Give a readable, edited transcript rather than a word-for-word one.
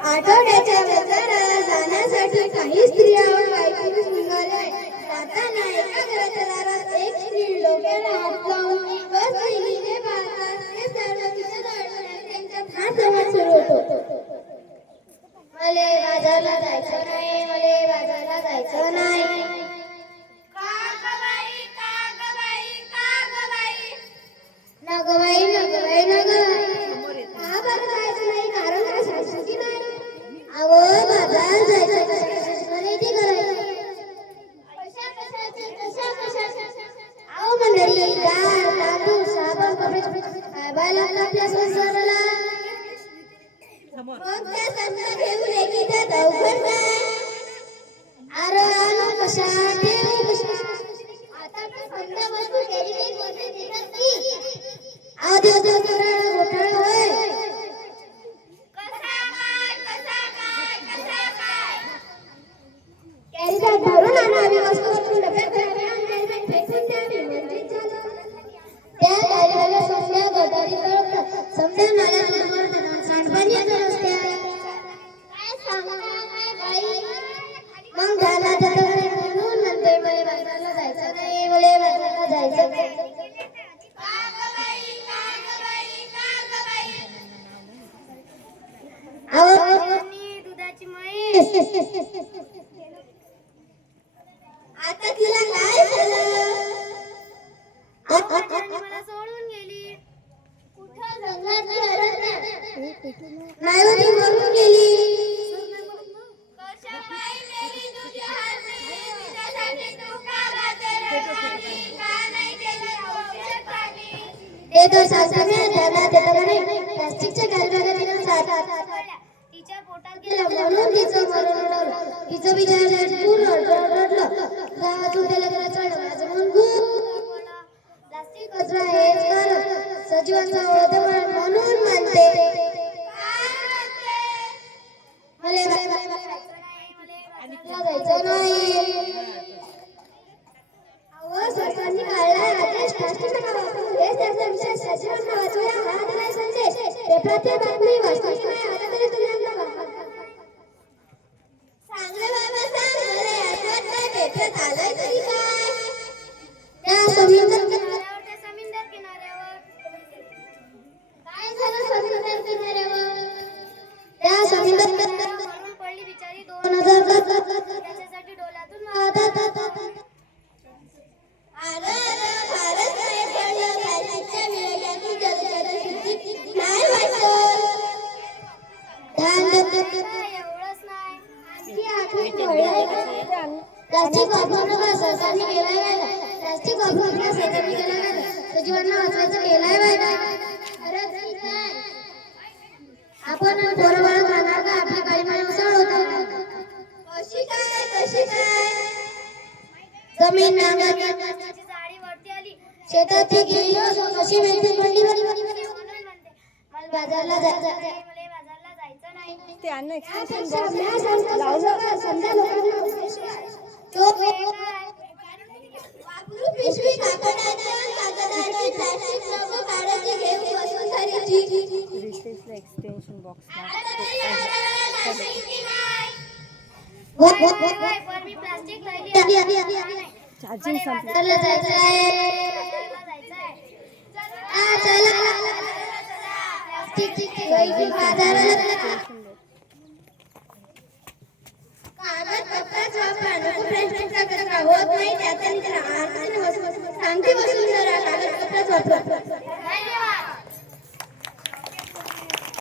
आठवड्याच्या बाजारात जाण्यासाठी काही स्त्रिया व काही पुरुष निघाले. जाताना एका घराच्या दारात एक स्त्री डोक्याला हात लावून बस गेली. पाहतात ते सर्व तिच्या त्यांच्यात हा संवाद सुरू होतो. मले बाजारला जायचं नाही, मले बाजारला जायचं नाही. नगबाई नगबाई नगबाई का बरं जायचं नाही? कारण काय सांगशील की नाही? अहो बाजार जायचं कशाची करायची? कशा अहो मंडळी डाळ तांदूळ साबण कपडे काय लागतं आपल्या संसाराला? मग त्या समजा घेऊन एकीच्या अवघड काय? अरे आणू कशा ठेवू कशा? आता तर समजा वस्तू केली नाही कोणती दिसत नाही. आधी घोटाळा होय. कॅरीबॅग भरून आणावी, वस्तू डब्यात भरावी आणि कॅरीबॅग फेकून द्यावी म्हणजे झालं. त्या कॅरीबॅगला समजा गटारी कळतात, समजा मला तुला सांडपाणी येतं रस्त्यात. काय सांगणार नाही बाई. मग झाला तर म्हणून म्हणते मला बाजारला जायचं नाही, मला बाजारला जायचं नाही. दुधाची म्हैस आता तिला काय झालं? मला सोडून गेली. कुठं? जंगलात की अरण्यात? नाही होती, मरून गेली. प्लास्टिकच्या तिच्या पोटात गेलं म्हणून तिचं मरण उडवलं. तिचं बिचार पूर्ण रडलं. गावातून त्याला चढवलं म्हणून प्लास्टिक कचरा हेच कारण सजीवांचा ओळख म्हणून मानते. जायचं नाही. सरकारने काढलाय आदेश प्लास्टिक नका वापरू. हेच त्याचा विषय सजीवांना वाचवूया हा दिलाय संदेश. पेपरातली बातमी वाचली की नाही आता तरी तुम्ही आमचा चांगले बाबा सांग मला आठवत नाही पेपरात आलंय तरी काय? त्या समुद्र किनाऱ्यावर काय झालं? समुद्र किनाऱ्यावर त्या समुद्र म्हणून पडली बिचारी 2000 त्याच्यासाठी डोल्यातून वाहतात. प्लास्टिक वापरू नका सरकारने केलाय वायदा. प्लास्टिक वापरू नका सरकारने केलाय वायदा. सजीवांना वाचवायचं केलाय वायदा. अरे ठीक आहे. आपण बरोबर खाणार का? आपल्या गाडीमध्ये उसळ होतं. कशी काय? जमीन नांगरली जाळी वरती आली. शेतात ते गेली कशी मेथी पडली. मला बाजारला जायचं नाही. ते अन्न एक्सटेन्शन बॉक्स लावलं समजा लोकांना पिशवी कागदाची प्लास्टिक नको काढायची घेऊ वसुंधरीची रिसेसला एक्सटेन्शन बॉक्स चार्जिंग संपलं. होत नाही त्याचा सांगते वसुंधरा कागद कपडाच वापरा.